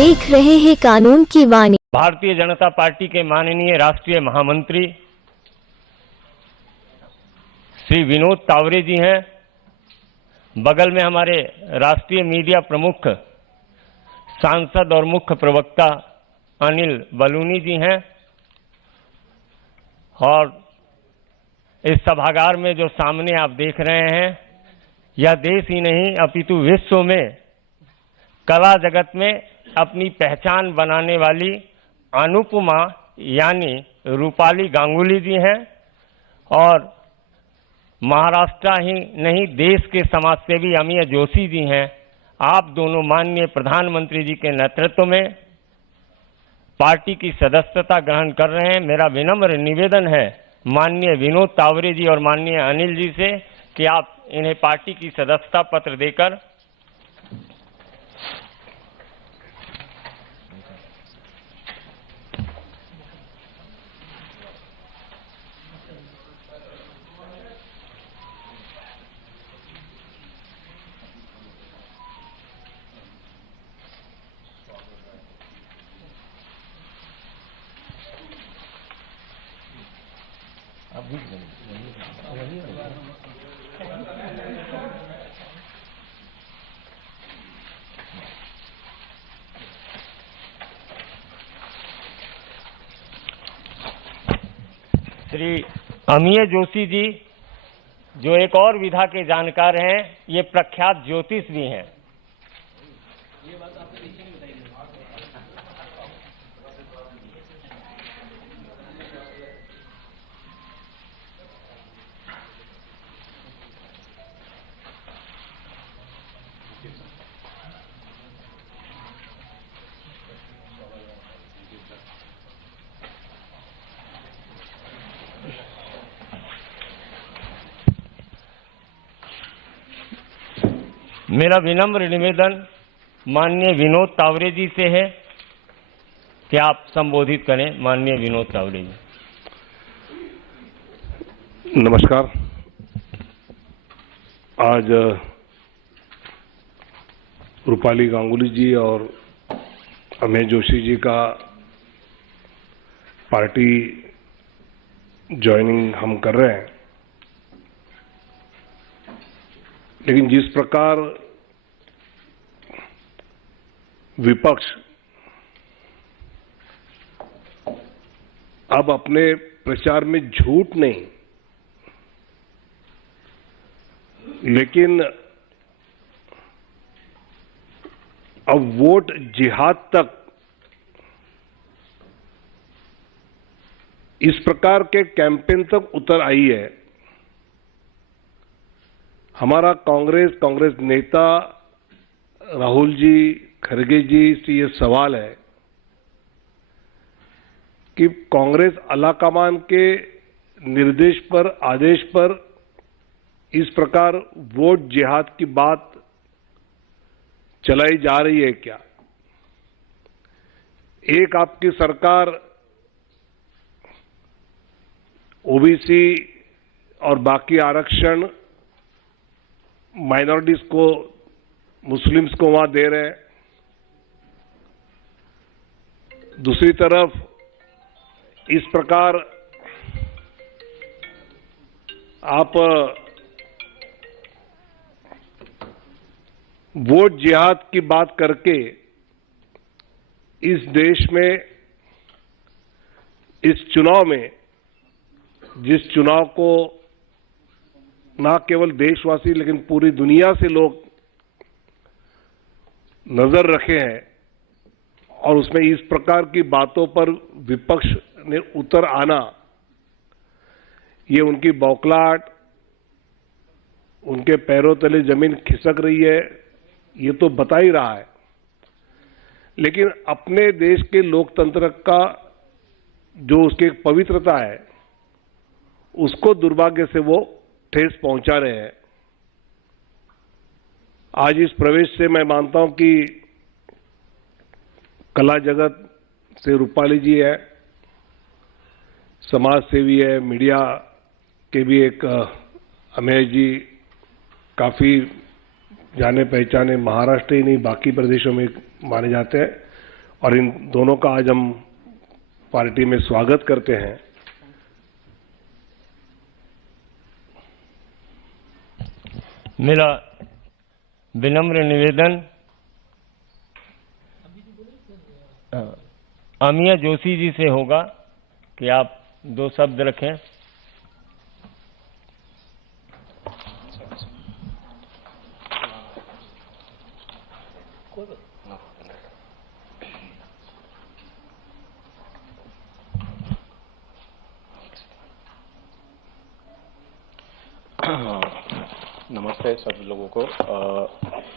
देख रहे हैं कानून की वाणी। भारतीय जनता पार्टी के माननीय राष्ट्रीय महामंत्री श्री विनोद तावरे जी हैं। बगल में हमारे राष्ट्रीय मीडिया प्रमुख सांसद और मुख्य प्रवक्ता अनिल बलूनी जी हैं। और इस सभागार में जो सामने आप देख रहे हैं, यह देश ही नहीं अपितु विश्व में कला जगत में अपनी पहचान बनाने वाली अनुपमा यानी रूपाली गांगुली जी हैं। और महाराष्ट्र ही नहीं, देश के समाजसेवी अमीय जोशी जी हैं। आप दोनों माननीय प्रधानमंत्री जी के नेतृत्व में पार्टी की सदस्यता ग्रहण कर रहे हैं। मेरा विनम्र निवेदन है माननीय विनोद तावरे जी और माननीय अनिल जी से कि आप इन्हें पार्टी की सदस्यता पत्र देकर श्री अमीय जोशी जी, जो एक और विधा के जानकार हैं, ये प्रख्यात ज्योतिष भी हैं। मेरा विनम्र निवेदन माननीय विनोद तावरे जी से है कि आप संबोधित करें। माननीय विनोद तावरे जी। नमस्कार। आज रूपाली गांगुली जी और अमेय जोशी जी का पार्टी ज्वाइनिंग हम कर रहे हैं, लेकिन जिस प्रकार विपक्ष अब अपने प्रचार में झूठ नहीं, लेकिन अब वोट जिहाद तक इस प्रकार के कैंपेन तक उतर आई है। हमारा कांग्रेस नेता राहुल जी खड़गे जी से ये सवाल है कि कांग्रेस आलाकमान के निर्देश पर, आदेश पर इस प्रकार वोट जिहाद की बात चलाई जा रही है क्या? एक आपकी सरकार ओबीसी और बाकी आरक्षण माइनॉरिटीज को, मुस्लिम्स को वहां दे रहे हैं, दूसरी तरफ इस प्रकार आप वोट जिहाद की बात करके इस देश में, इस चुनाव में, जिस चुनाव को ना केवल देशवासी लेकिन पूरी दुनिया से लोग नजर रखे हैं, और उसमें इस प्रकार की बातों पर विपक्ष ने उतर आना, ये उनकी बौखलाहट, उनके पैरों तले जमीन खिसक रही है, ये तो बता ही रहा है। लेकिन अपने देश के लोकतंत्र का जो उसकी एक पवित्रता है, उसको दुर्भाग्य से वो ठेस पहुंचा रहे हैं। आज इस प्रवेश से मैं मानता हूं कि कला जगत से रूपाली जी है, समाज सेवी है, मीडिया के भी एक अमेय जी काफी जाने पहचाने महाराष्ट्र ही नहीं बाकी प्रदेशों में माने जाते हैं। और इन दोनों का आज हम पार्टी में स्वागत करते हैं। मेरा विनम्र निवेदन अमिया जोशी जी से होगा कि आप 2 शब्द रखें। नमस्ते सब लोगों को।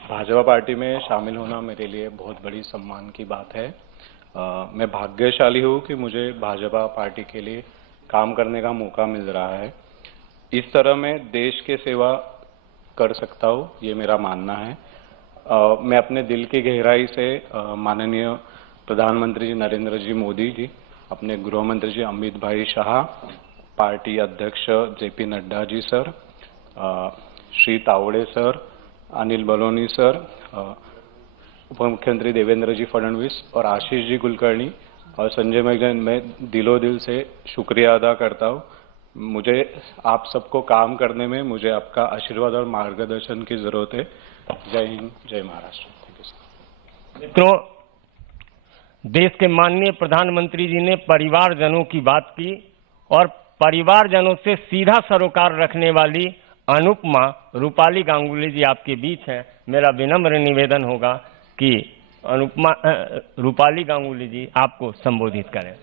भाजपा पार्टी में शामिल होना मेरे लिए बहुत बड़ी सम्मान की बात है। मैं भाग्यशाली हूँ कि मुझे भाजपा पार्टी के लिए काम करने का मौका मिल रहा है। इस तरह मैं देश के सेवा कर सकता हूँ, ये मेरा मानना है। मैं अपने दिल की गहराई से माननीय प्रधानमंत्री जी नरेंद्र जी मोदी जी, अपने गृह मंत्री जी अमित भाई शाह, पार्टी अध्यक्ष JP Nadda ji sir, Shri Tawde sir, Anil Baluni sir, उप मुख्यमंत्री देवेंद्र जी फडणवीस और आशीष जी कुलकर्णी और संजय महाजन, मैं दिलो दिल से शुक्रिया अदा करता हूँ। मुझे आप सबको काम करने में मुझे आपका आशीर्वाद और मार्गदर्शन की जरूरत है। जय हिंद, जय महाराष्ट्र। Thank you sir. मित्रों, देश के माननीय प्रधानमंत्री जी ने परिवारजनों की बात की और परिवारजनों से सीधा सरोकार रखने वाली अनुपमा रूपाली गांगुली जी आपके बीच हैं। मेरा विनम्र निवेदन होगा कि अनुपमा रूपाली गांगुली जी आपको संबोधित करें।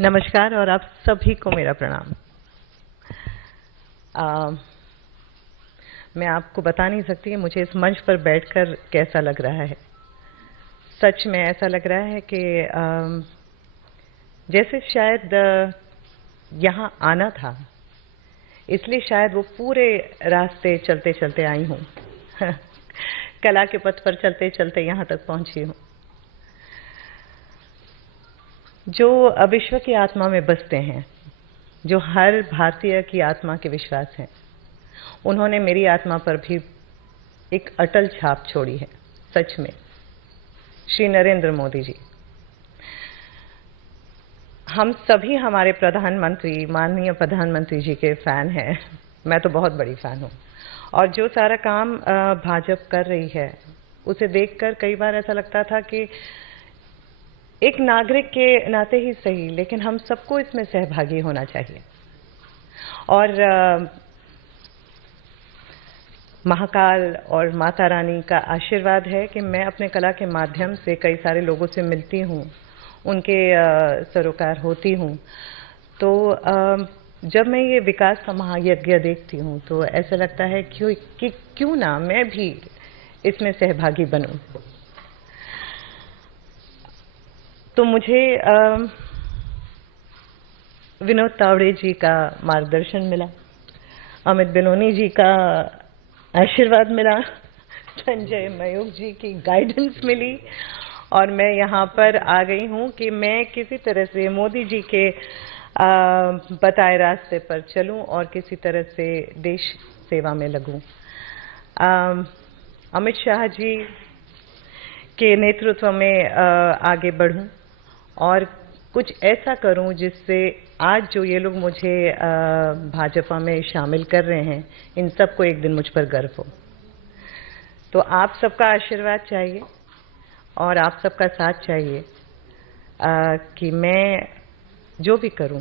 नमस्कार और आप सभी को मेरा प्रणाम। मैं आपको बता नहीं सकती कि मुझे इस मंच पर बैठकर कैसा लग रहा है। सच में ऐसा लग रहा है कि जैसे शायद यहाँ आना था, इसलिए शायद वो पूरे रास्ते चलते चलते आई हूँ कला के पथ पर चलते चलते यहाँ तक पहुँची हूँ। जो विश्व की आत्मा में बसते हैं, जो हर भारतीय की आत्मा के विश्वास हैं, उन्होंने मेरी आत्मा पर भी एक अटल छाप छोड़ी है। सच में श्री नरेंद्र मोदी जी, हम सभी हमारे प्रधानमंत्री, माननीय प्रधानमंत्री जी के फैन हैं। मैं तो बहुत बड़ी फैन हूँ और जो सारा काम भाजपा कर रही है उसे देखकर कई बार ऐसा लगता था कि एक नागरिक के नाते ही सही, लेकिन हम सबको इसमें सहभागी होना चाहिए। और महाकाल और माता रानी का आशीर्वाद है कि मैं अपने कला के माध्यम से कई सारे लोगों से मिलती हूँ, उनके सरोकार होती हूँ। तो जब मैं ये विकास का महायज्ञ देखती हूँ तो ऐसा लगता है कि क्यों ना मैं भी इसमें सहभागी बनूं। तो मुझे विनोद तावड़े जी का मार्गदर्शन मिला, अमित बेलोनी जी का आशीर्वाद मिला, संजय मयूख जी की गाइडेंस मिली और मैं यहाँ पर आ गई हूँ कि मैं किसी तरह से मोदी जी के बताए रास्ते पर चलूँ और किसी तरह से देश सेवा में लगूँ। अमित शाह जी के नेतृत्व में आगे बढ़ूँ और कुछ ऐसा करूं जिससे आज जो ये लोग मुझे भाजपा में शामिल कर रहे हैं, इन सबको एक दिन मुझ पर गर्व हो। तो आप सबका आशीर्वाद चाहिए और आप सबका साथ चाहिए कि मैं जो भी करूं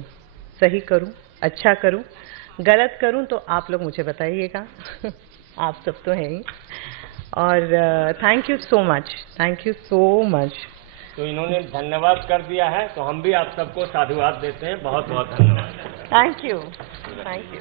सही करूं, अच्छा करूं। गलत करूं तो आप लोग मुझे बताइएगा आप सब तो हैं ही। और thank you so much, thank you so much. तो इन्होंने धन्यवाद कर दिया है, तो हम भी आप सबको साधुवाद देते हैं। बहुत बहुत धन्यवाद। Thank you, thank you.